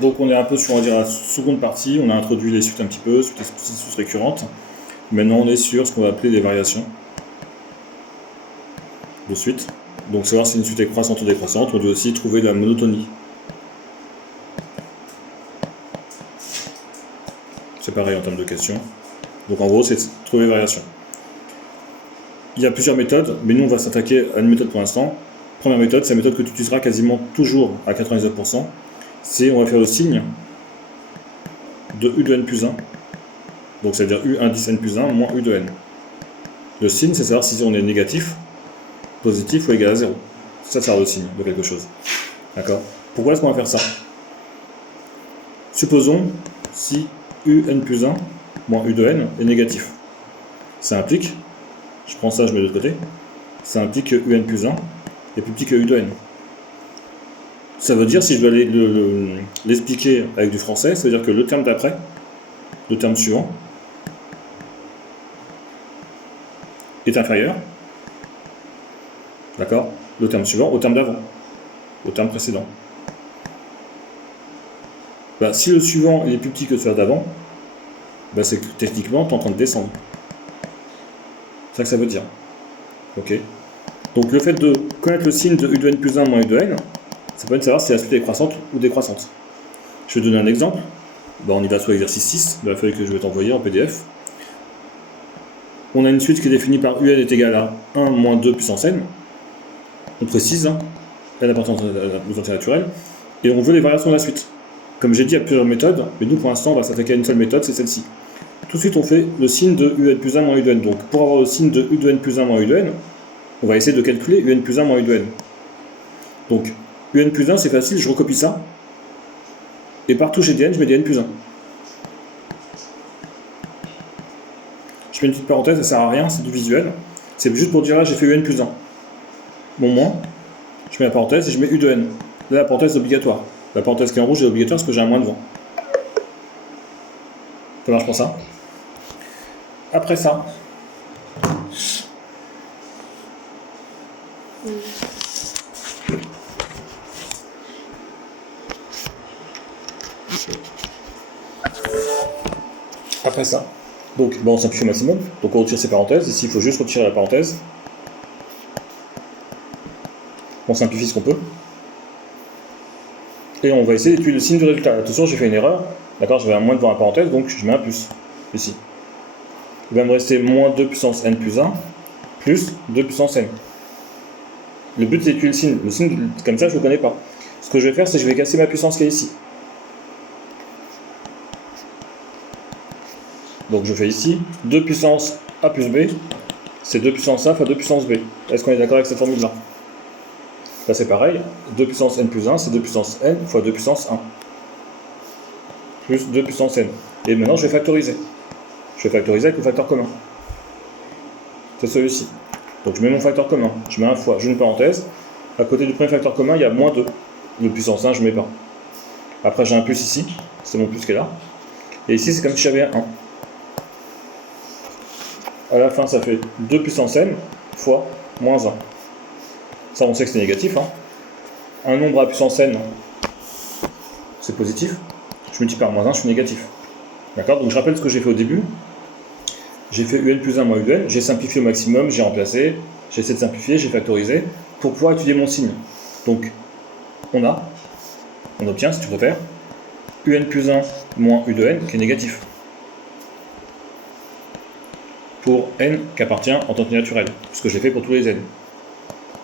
Donc on est un peu sur, on va dire, la seconde partie, on a introduit les suites un petit peu, suites récurrentes. Maintenant on est sur ce qu'on va appeler des variations de suite. Donc savoir si une suite est croissante ou décroissante, on doit aussi trouver la monotonie. C'est pareil en termes de questions. Donc en gros c'est trouver les variations. Il y a plusieurs méthodes, mais nous on va s'attaquer à une méthode pour l'instant. Première méthode, c'est la méthode que tu utiliseras quasiment toujours à 99%. C'est, on va faire le signe de U de n plus 1. Donc ça veut dire U indice n plus 1 moins U de n. Le signe, c'est savoir si on est négatif, positif ou égal à 0. Ça sert le signe de quelque chose. D'accord? Pourquoi est-ce qu'on va faire ça? Supposons si U n plus 1 moins U de n est négatif. Ça implique, je prends ça, je mets de l'autre côté, ça implique que U n plus 1 est plus petit que U de n. Ça veut dire, si je dois l'expliquer avec du français, ça veut dire que le terme d'après, le terme suivant, est inférieur, d'accord, le terme suivant au terme d'avant, au terme précédent. Bah, si le suivant est plus petit que celui d'avant, bah, c'est que techniquement tu es en train de descendre. C'est ça que ça veut dire. Ok. Donc le fait de connaître le signe de U de n plus 1 moins U de n, ça permet de savoir si la suite est croissante ou décroissante. Je vais donner un exemple. Bah, on y va sur l'exercice 6 de la feuille que je vais t'envoyer en PDF. On a une suite qui est définie par un est égal à 1 moins 2 puissance n. On précise, n appartenant à la entière naturelle, et on veut les variations de la suite. Comme j'ai dit, il y a plusieurs méthodes, mais nous pour l'instant on va s'attaquer à une seule méthode, c'est celle-ci. Tout de suite on fait le signe de un plus 1 moins u de n. Donc pour avoir le signe de u de n plus 1 moins u de n, on va essayer de calculer un plus 1 moins u de n. Donc un plus 1 c'est facile, je recopie ça, et partout chez dn je mets dn plus 1. Je mets une petite parenthèse, ça sert à rien, c'est du visuel. C'est juste pour dire là j'ai fait un plus 1. Bon moins, je mets la parenthèse et je mets u de n. Là la parenthèse est obligatoire. La parenthèse qui est en rouge est obligatoire parce que j'ai un moins devant. Ça marche pour ça. Après ça, donc bon, on simplifie au maximum. Donc on retire ces parenthèses. Ici il faut juste retirer la parenthèse. On simplifie ce qu'on peut. Et on va essayer d'étudier le signe du résultat. Attention, j'ai fait une erreur. D'accord, j'avais un moins devant la parenthèse, donc je mets un plus. Ici. Il va me rester moins 2 puissance n plus 1 plus 2 puissance n. Le but c'est d'étudier le signe. Le signe, comme ça, je ne le connais pas. Ce que je vais faire, c'est que je vais casser ma puissance qui est ici. Donc je fais ici 2 puissance a plus b, c'est 2 puissance a fois 2 puissance b. Est-ce qu'on est d'accord avec cette formule-là? Là c'est pareil, 2 puissance n plus 1, c'est 2 puissance n fois 2 puissance 1. Plus 2 puissance n. Et maintenant je vais factoriser. Je vais factoriser avec le facteur commun. C'est celui-ci. Donc je mets mon facteur commun, je mets 1 fois, j'ai une parenthèse. À côté du premier facteur commun, il y a moins 2. Le puissance 1, je ne mets pas. Après j'ai un plus ici, c'est mon plus qui est là. Et ici c'est comme si j'avais un 1. À la fin ça fait 2 puissance n fois moins 1. Ça on sait que c'est négatif. Hein. Un nombre à puissance n, c'est positif. Je multiplie par moins 1, je suis négatif. D'accord? Donc je rappelle ce que j'ai fait au début. J'ai fait un plus 1 moins u de n, j'ai simplifié au maximum, j'ai remplacé, j'ai essayé de simplifier, j'ai factorisé pour pouvoir étudier mon signe. Donc on obtient, si tu préfères, un plus 1 moins u de n qui est négatif. Pour n qui appartient en tant que naturel, ce que j'ai fait pour tous les n.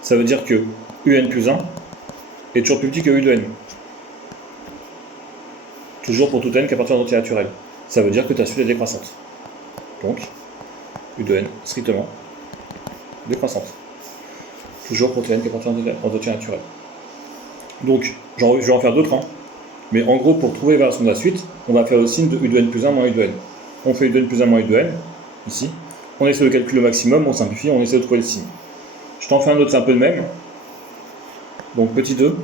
Ça veut dire que un plus 1 est toujours plus petit que u de n. Toujours pour tout n qui appartient en entier naturel. Ça veut dire que ta suite est décroissante. Donc, u de n strictement décroissante. Toujours pour tout n qui appartient en entier naturel. Donc, je vais en faire d'autres. Hein. Mais en gros, pour trouver la variation de la suite, on va faire le signe de u de n plus 1 moins u de n. On fait u de n plus 1 moins u de n, ici. On essaie de calculer au maximum, on simplifie, on essaie de trouver le signe. Je t'en fais un autre, c'est un peu le même. Donc, petit 2.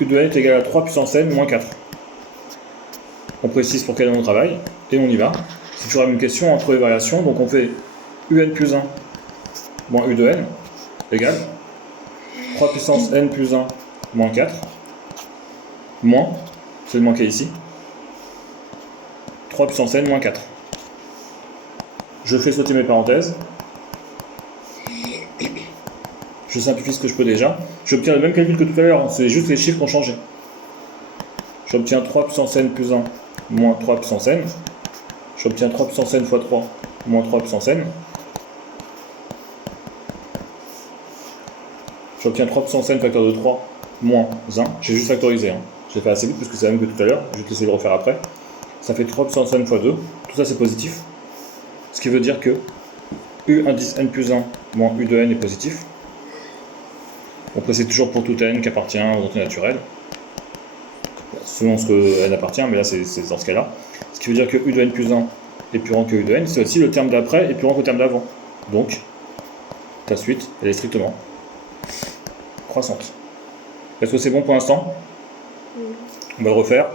U de n est égal à 3 puissance n moins 4. On précise pour quel on travaille, et on y va. C'est toujours la même question entre les variations, donc on fait un plus 1 moins u de n égale 3 puissance n plus 1 moins 4 moins c'est de manquer ici. 3 puissance n moins 4. Je fais sauter mes parenthèses. Je simplifie ce que je peux déjà. J'obtiens le même calcul que tout à l'heure, hein. C'est juste les chiffres qui ont changé. J'obtiens 3 puissance n plus 1 moins 3 puissance n. J'obtiens 3 puissance n fois 3 moins 3 puissance n. J'obtiens 3 puissance n facteur de 3 moins 1. J'ai juste factorisé. Hein. Je l'ai fait assez vite parce que c'est la même que tout à l'heure. Je vais essayer de le refaire après. Ça fait 3 puissance n fois 2. Tout ça c'est positif. Ce qui veut dire que u indice n plus 1 moins u de n est positif. On précise toujours pour tout n qui appartient aux entités naturelles. Selon ce que n appartient, mais là c'est dans ce cas-là. Ce qui veut dire que u de n plus 1 est plus grand que u de n. C'est aussi le terme d'après est plus grand que le terme d'avant. Donc, ta suite, elle est strictement croissante. Est-ce que c'est bon pour l'instant? On va le refaire.